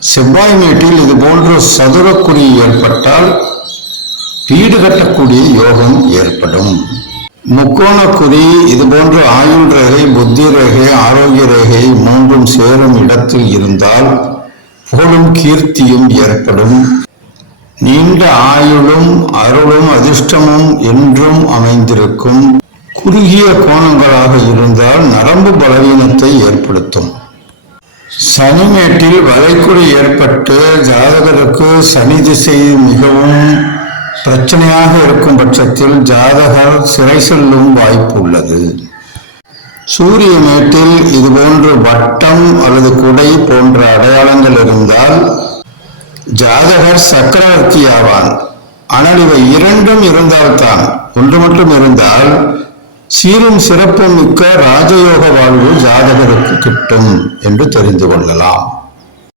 செவ்வாய் மேட்டில் இது போன்ற சதுரக்குறி ஏற்பட்டால் வீடு கட்டக்கூடிய யோகம் ஏற்படும். முக்கோணக்குறி இது போன்ற ஆயுள் ரேகை புத்தி ரேகை ஆரோக்கிய ரேகை மூன்றும் சேரும் இடத்தில் இருந்தால் புகழும் கீர்த்தியும் ஏற்படும். நீண்ட ஆயுளும் அருளும் அதிர்ஷ்டமும் என்றும் அமைந்திருக்கும். குறுகிய கோணங்களாக இருந்தால் நரம்பு பலவீனத்தை ஏற்படுத்தும். சனிமேட்டில் வளைக்குறி ஏற்பட்டு ஜாதகருக்கு சனி திசை மிகவும் பிரச்சனையாக இருக்கும் பட்சத்தில் ஜாதகர் சிறை செல்லும் வாய்ப்பு உள்ளது. சூரிய மேட்டில் இது போன்று வட்டம் அல்லது குடை போன்ற அடையாளங்கள் இருந்தால் ஜாதகர் சக்கரவர்த்தி ஆவான். ஆனால் இவை இரண்டும் இருந்தால்தான். ஒன்று மட்டும் இருந்தால் சீரும் சிறப்பும் மிக்க ராஜயோக வாழ்வு ஜாதகருக்கு கிட்டும் என்று தெரிந்து கொள்ளலாம்.